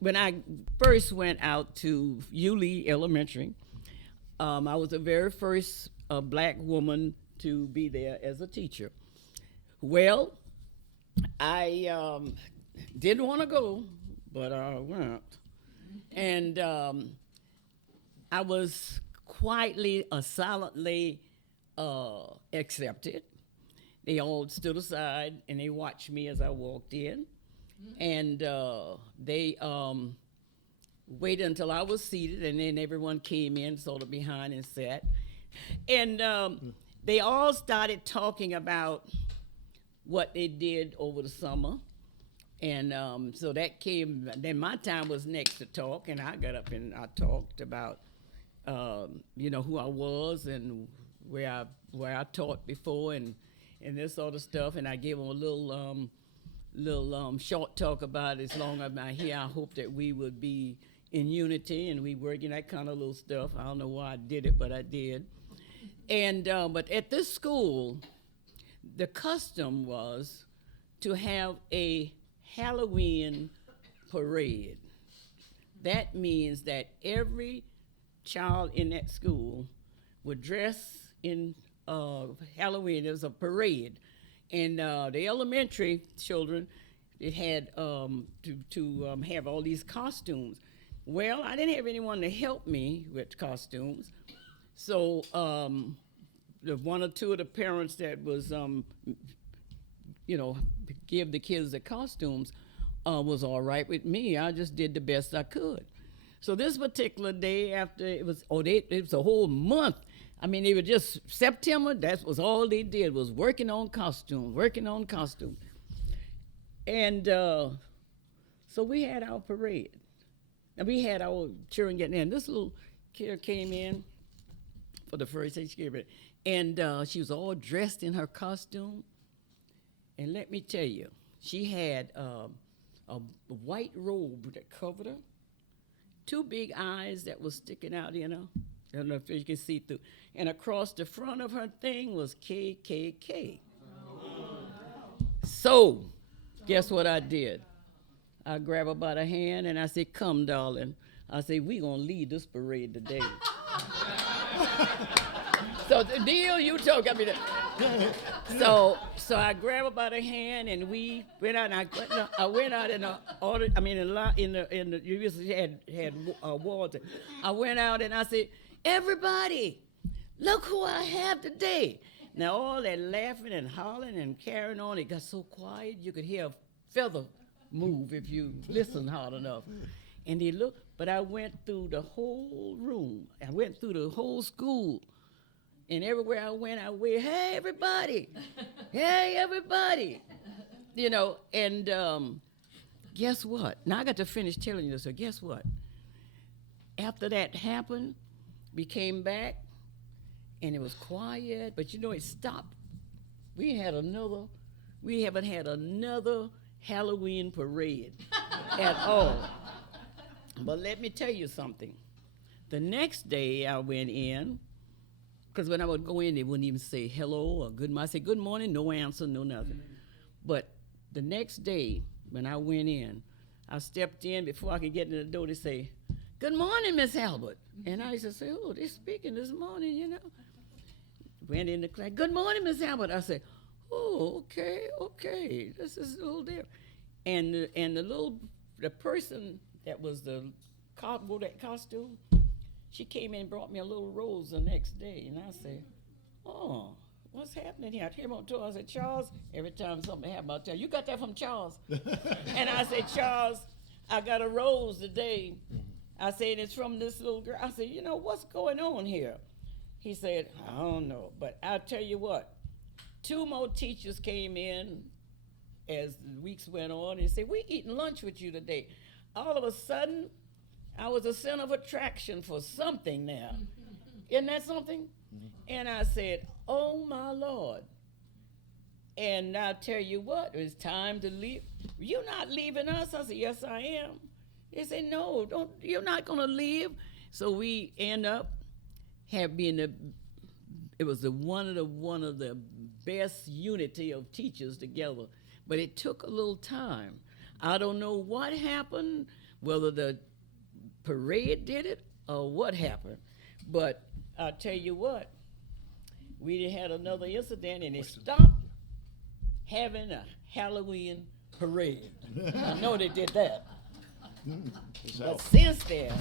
when I first went out to Yulee Elementary, I was the very first black woman to be there as a teacher. Well, I didn't want to go, but I went. And I was quietly or silently accepted. They all stood aside and they watched me as I walked in. And they waited until I was seated, and then everyone came in, sort of behind, and sat. And they all started talking about what they did over the summer. And so that came, then my time was next to talk, and I got up and I talked about, who I was and where I taught before and this sort of stuff. And I gave them a little short talk about as long as I'm here, I hope that we would be in unity and we working that kind of little stuff. I don't know why I did it, but I did. And but at this school, the custom was to have a Halloween parade. That means that every child in that school would dress in Halloween. It was a parade. And the elementary children, it had to have all these costumes. Well, I didn't have anyone to help me with costumes. So the one or two of the parents that was give the kids the costumes was all right with me. I just did the best I could. So this particular day, after it was a whole month. I mean, they were just September. That was all they did was working on costumes. And so we had our parade, and we had our children getting in. This little kid came in for the first Thanksgiving, and she was all dressed in her costume. And let me tell you, she had a white robe that covered her, two big eyes that was sticking out, I don't know if you can see through. And across the front of her thing was KKK. So, guess what I did? I grabbed her by the hand and I said, "Come, darling." I said, "We gonna lead this parade today." So the deal you told, so I grabbed her by the hand and we went out. And I went out in the order. I mean, in the you used to had walls. I went out and I said, "Everybody, look who I have today." Now all that laughing and hollering and carrying on, it got so quiet you could hear a feather move if you listened hard enough. And they looked, but I went through the whole room. I went through the whole school. And everywhere I went, I went, "Hey, everybody. Hey, everybody." And guess what? Now I got to finish telling you this, so guess what? After that happened, we came back, and it was quiet, but it stopped. We haven't had another Halloween parade at all. But let me tell you something. The next day I went in, because when I would go in, they wouldn't even say hello or good morning. I say good morning, no answer, no nothing. But the next day, when I went in, I stepped in before I could get in the door. They say, "Good morning, Miss Albert." And I used to say, "Oh, they're speaking this morning, Went in the class. "Good morning, Miss Albert." I said, "Oh, okay. This is a little different." And the person that was wore that costume, she came in and brought me a little rose the next day. And I said, "Oh, what's happening here?" I came up to her. I said, "Charles," every time something happened, I'll tell you, "You got that from Charles?" And I said, "Charles, I got a rose today." I said, "It's from this little girl." I said, "What's going on here?" He said, "I don't know. But I'll tell you what, two more teachers came in as the weeks went on and said, 'We're eating lunch with you today.' All of a sudden, I was a center of attraction for something now. Isn't that something? And I said, 'Oh, my Lord.' And I'll tell you what, it's time to leave. "You're not leaving us?" I said, "Yes, I am." They said, "No, don't. You're not going to leave." So we end up having it was one of the best unity of teachers together. But it took a little time. I don't know what happened, whether the parade did it or what happened. But I'll tell you what, we had another incident and they stopped having a Halloween parade. I know they did that. But since then,